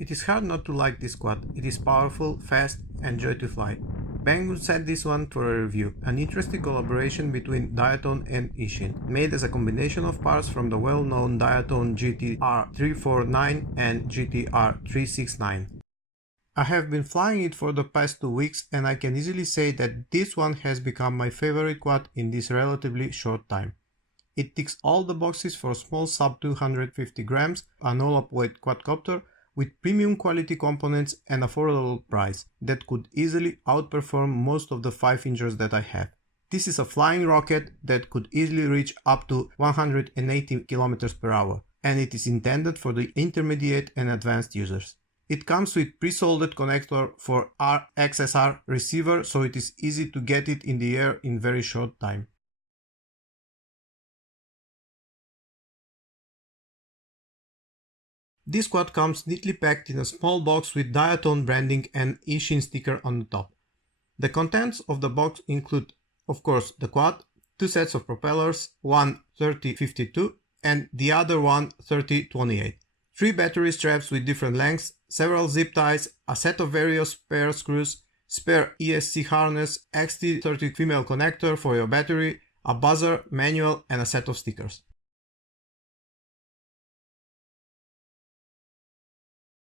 It is hard not to like this quad. It is powerful, fast, and joy to fly. Bang would set this one for a review, an interesting collaboration between Diatone and Eachine, made as a combination of parts from the well-known Diatone ER349 and ER369. I have been flying it for the past 2 weeks and I can easily say that this one has become my favorite quad in this relatively short time. It ticks all the boxes for small sub 250 grams, an all-up weight quadcopter with premium quality components and affordable price that could easily outperform most of the 5-inchers that I have. This is a flying rocket that could easily reach up to 180 km per hour, and it is intended for the intermediate and advanced users. It comes with pre-soldered connector for XSR receiver, so it is easy to get it in the air in very short time. This quad comes neatly packed in a small box with Diatone branding and Eachine sticker on the top. The contents of the box include, of course, the quad, 2 sets of propellers, one 30-52 and the other one 30-28, 3 battery straps with different lengths, several zip ties, a set of various spare screws, spare ESC harness, XT30 female connector for your battery, a buzzer, manual and a set of stickers.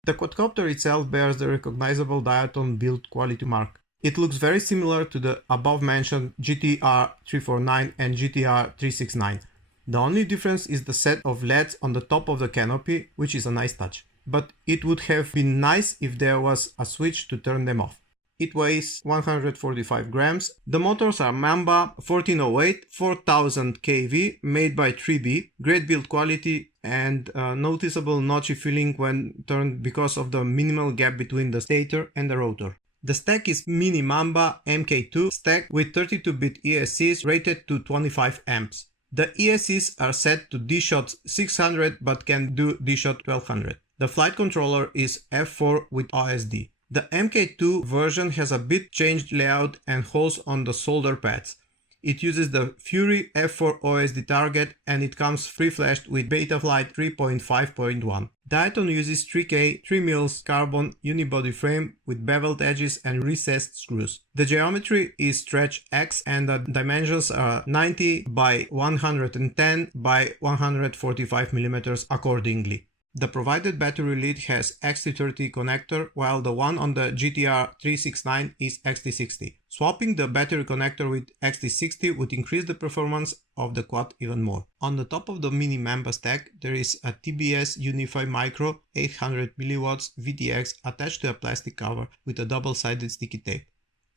The quadcopter itself bears the recognizable Diatone build quality mark. It looks very similar to the above mentioned ER349 and ER369. The only difference is the set of LEDs on the top of the canopy, which is a nice touch. But it would have been nice if there was a switch to turn them off. It weighs 145 grams. The motors are Mamba 1408 4000 kV made by 3B, great build quality and noticeable notchy feeling when turned because of the minimal gap between the stator and the rotor. The stack is Mini Mamba MK2 stack with 32-bit ESCs rated to 25 amps. The ESCs are set to D-Shot 600 but can do D-Shot 1200. The flight controller is F4 with OSD. The MK2 version has a bit changed layout and holes on the solder pads. It uses the Fury F4 OSD target and it comes pre-flashed with Betaflight 3.5.1. Diatone uses 3K 3mm carbon unibody frame with beveled edges and recessed screws. The geometry is stretch X and the dimensions are 90 by 110 by 145 mm accordingly. The provided battery lead has XT30 connector, while the one on the ER369 is XT60. Swapping the battery connector with XT60 would increase the performance of the quad even more. On the top of the Mini Mamba stack, there is a TBS Unify Micro 800mW VTX attached to a plastic cover with a double-sided sticky tape.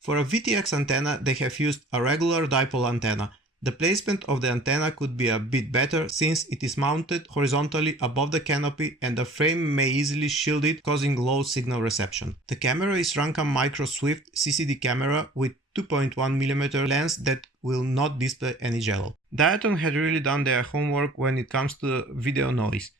For a VTX antenna, they have used a regular dipole antenna. The placement of the antenna could be a bit better since it is mounted horizontally above the canopy and the frame may easily shield it, causing low signal reception. The camera is Runcam Micro Swift CCD camera with 2.1mm lens that will not display any jello. Diatone had really done their homework when it comes to video noise.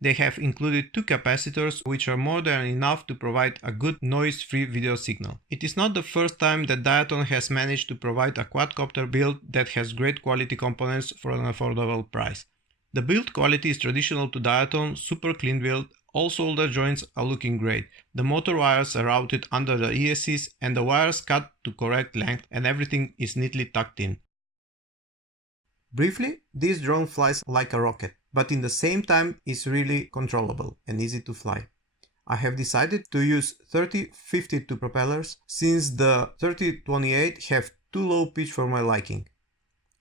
They have included 2 capacitors which are more than enough to provide a good noise-free video signal. It is not the first time that Diatone has managed to provide a quadcopter build that has great quality components for an affordable price. The build quality is traditional to Diatone, super clean build, all solder joints are looking great, the motor wires are routed under the ESCs and the wires cut to correct length and everything is neatly tucked in. Briefly, this drone flies like a rocket, but in the same time is really controllable and easy to fly. I have decided to use 30-52 propellers since the 30-28 have too low pitch for my liking.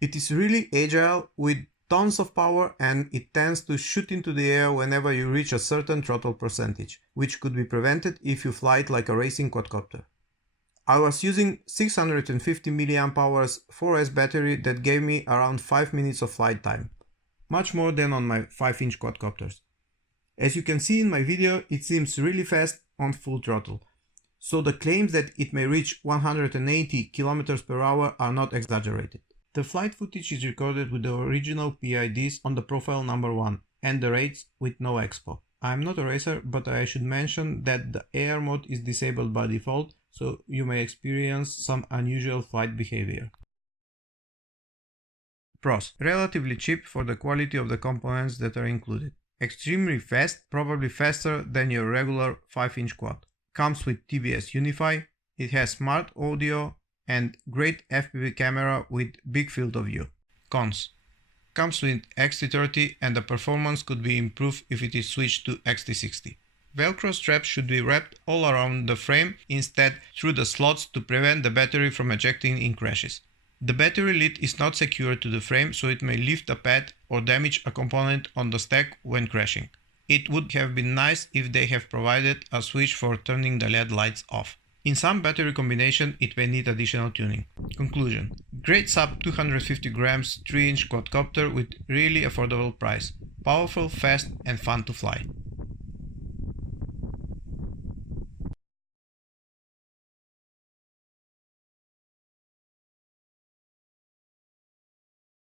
It is really agile with tons of power and it tends to shoot into the air whenever you reach a certain throttle percentage, which could be prevented if you fly it like a racing quadcopter. I was using 650 mAh 4S battery that gave me around 5 minutes of flight time, much more than on my 5-inch quadcopters. As you can see in my video, it seems really fast on full throttle, so the claims that it may reach 180 km per hour are not exaggerated. The flight footage is recorded with the original PIDs on the profile number 1 and the rates with no expo. I am not a racer, but I should mention that the AR mode is disabled by default, so you may experience some unusual flight behavior. Pros: relatively cheap for the quality of the components that are included. Extremely fast, probably faster than your regular 5-inch quad. Comes with TBS Unify. It has smart audio and great FPV camera with big field of view. Cons. Comes with XT30 and the performance could be improved if it is switched to XT60. Velcro straps should be wrapped all around the frame instead through the slots to prevent the battery from ejecting in crashes. The battery lid is not secured to the frame, so it may lift a pad or damage a component on the stack when crashing. It would have been nice if they have provided a switch for turning the LED lights off. In some battery combination, it may need additional tuning. Conclusion. Great sub 250 grams 3-inch quadcopter with really affordable price. Powerful, fast and fun to fly.